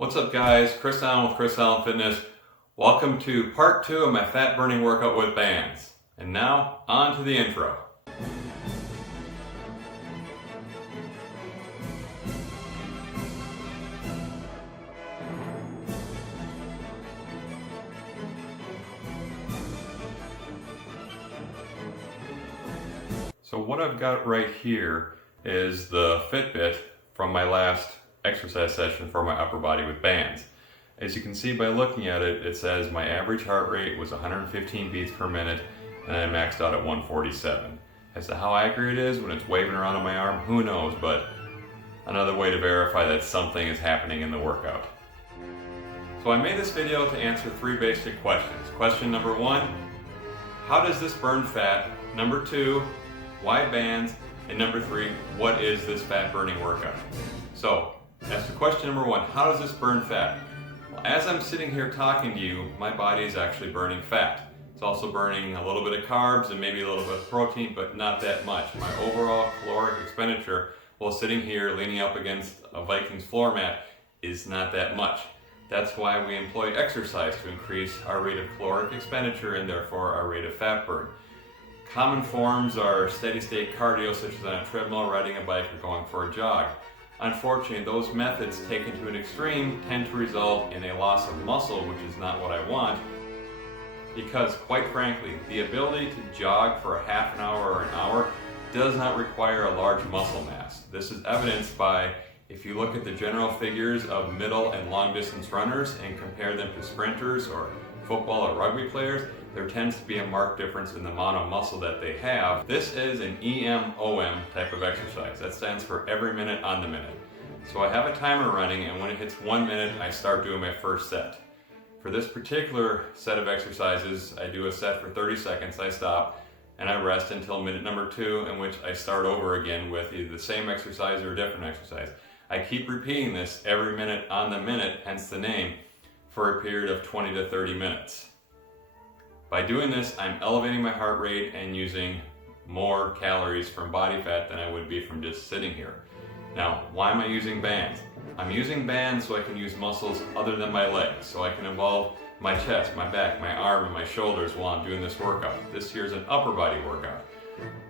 What's up guys, Chris Allen with Chris Allen Fitness. Welcome to part 2 of my fat burning workout with bands. And now, on to the intro. So what I've got right here is the Fitbit from my last exercise session for my upper body with bands. As you can see by looking at it, it says my average heart rate was 115 beats per minute and I maxed out at 147. As to how accurate it is when it's waving around on my arm, who knows, but another way to verify that something is happening in the workout. So I made this video to answer 3 basic questions. Question number 1, how does this burn fat? Number 2, why bands? And number 3, what is this fat burning workout? So, as to question number 1, how does this burn fat? Well, as I'm sitting here talking to you, my body is actually burning fat. It's also burning a little bit of carbs and maybe a little bit of protein, but not that much. My overall caloric expenditure while sitting here leaning up against a Vikings floor mat is not that much. That's why we employ exercise to increase our rate of caloric expenditure and therefore our rate of fat burn. Common forms are steady state cardio, such as on a treadmill, riding a bike, or going for a jog. Unfortunately, those methods taken to an extreme tend to result in a loss of muscle, which is not what I want, because quite frankly, the ability to jog for a half an hour or an hour does not require a large muscle mass. This is evidenced by, if you look at the general figures of middle and long distance runners and compare them to sprinters or football or rugby players, there tends to be a marked difference in the amount of muscle that they have. This is an EMOM type of exercise. That stands for every minute on the minute. So I have a timer running, and when it hits 1 minute, I start doing my first set. For this particular set of exercises, I do a set for 30 seconds, I stop, and I rest until minute number 2, in which I start over again with either the same exercise or a different exercise. I keep repeating this every minute on the minute, hence the name, for a period of 20 to 30 minutes. By doing this, I'm elevating my heart rate and using more calories from body fat than I would be from just sitting here. Now, why am I using bands? I'm using bands so I can use muscles other than my legs, so I can involve my chest, my back, my arm, and my shoulders while I'm doing this workout. This here is an upper body workout.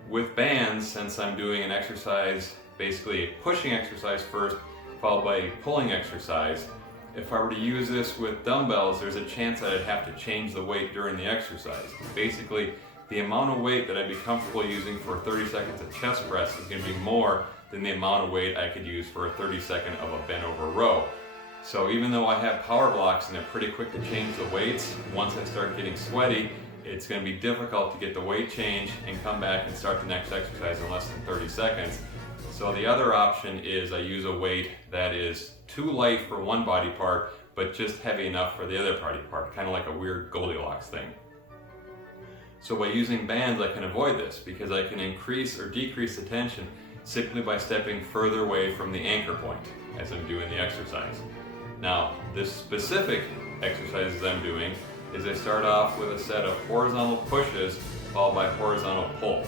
With bands, since I'm doing an exercise, basically a pushing exercise first, followed by a pulling exercise, if I were to use this with dumbbells, there's a chance that I'd have to change the weight during the exercise. Basically, the amount of weight that I'd be comfortable using for 30 seconds of chest press is going to be more than the amount of weight I could use for a 30-second of a bent over row. So even though I have power blocks and they're pretty quick to change the weights, once I start getting sweaty, it's going to be difficult to get the weight change and come back and start the next exercise in less than 30 seconds. So the other option is I use a weight that is too light for one body part, but just heavy enough for the other body part, kind of like a weird Goldilocks thing. So by using bands, I can avoid this because I can increase or decrease the tension simply by stepping further away from the anchor point as I'm doing the exercise. Now, this specific exercises I'm doing is I start off with a set of horizontal pushes followed by horizontal pulls.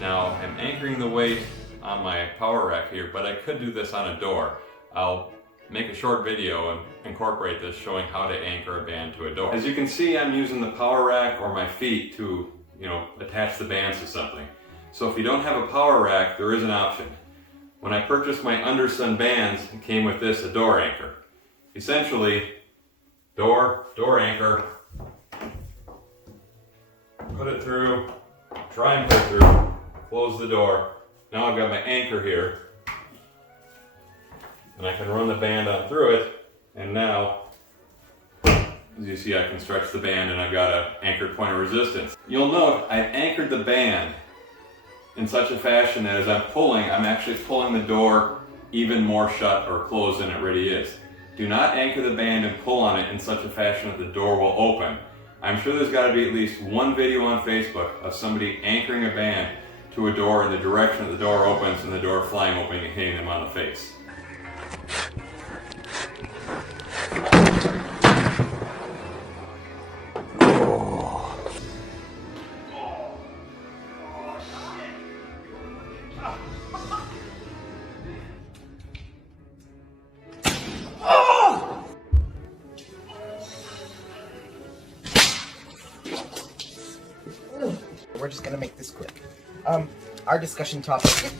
Now, I'm anchoring the weight on my power rack here, but I could do this on a door. I'll make a short video and incorporate this showing how to anchor a band to a door. As you can see, I'm using the power rack or my feet to, attach the bands to something. So if you don't have a power rack, there is an option. When I purchased my Undersun bands, it came with this, a door anchor. Essentially, door anchor, put it through, try and put it through, close the door. Now I've got my anchor here, and I can run the band on through it, and now, as you see, I can stretch the band and I've got an anchored point of resistance. You'll note I've anchored the band in such a fashion that as I'm pulling, I'm actually pulling the door even more shut or closed than it really is. Do not anchor the band and pull on it in such a fashion that the door will open. I'm sure there's got to be at least one video on Facebook of somebody anchoring a band to a door in the direction that the door opens and the door flying open and hitting them on the face. we're just going to make this quick. Our discussion topic.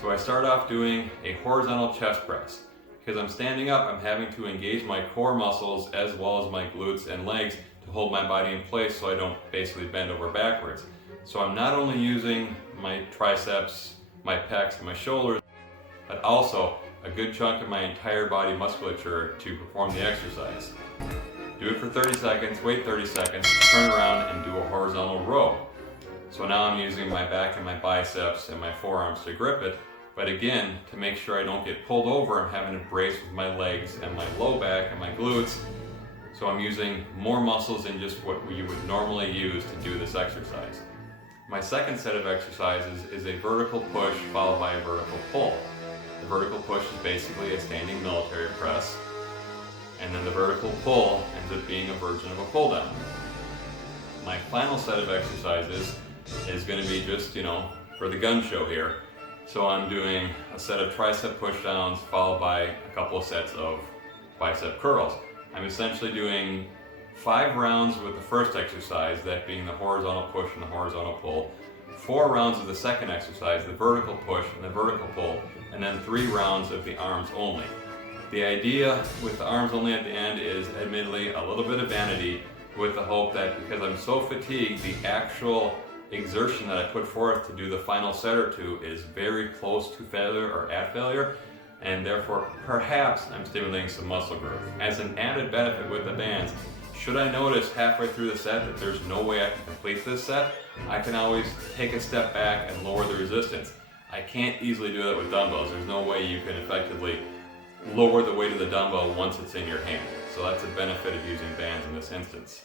So I start off doing a horizontal chest press. Because I'm standing up, I'm having to engage my core muscles as well as my glutes and legs to hold my body in place so I don't basically bend over backwards. So I'm not only using my triceps, my pecs, and my shoulders, but also a good chunk of my entire body musculature to perform the exercise. Do it for 30 seconds, wait 30 seconds, turn around and do a horizontal row. So now I'm using my back and my biceps and my forearms to grip it, but again, to make sure I don't get pulled over, I'm having to brace with my legs and my low back and my glutes. So I'm using more muscles than just what you would normally use to do this exercise. My second set of exercises is a vertical push followed by a vertical pull. The vertical push is basically a standing military press, and then the vertical pull ends up being a version of a pull down. My final set of exercises is going to be just, for the gun show here. So I'm doing a set of tricep push downs followed by a couple of sets of bicep curls. I'm essentially doing 5 rounds with the first exercise, that being the horizontal push and the horizontal pull, 4 rounds of the second exercise, the vertical push and the vertical pull, and then 3 rounds of the arms only. The idea with the arms only at the end is admittedly a little bit of vanity, with the hope that because I'm so fatigued, the actual exertion that I put forth to do the final set or two is very close to failure or at failure, and therefore perhaps I'm stimulating some muscle growth. As an added benefit with the bands, should I notice halfway through the set that there's no way I can complete this set, I can always take a step back and lower the resistance. I can't easily do that with dumbbells. There's no way you can effectively lower the weight of the dumbbell once it's in your hand. So that's a benefit of using bands in this instance.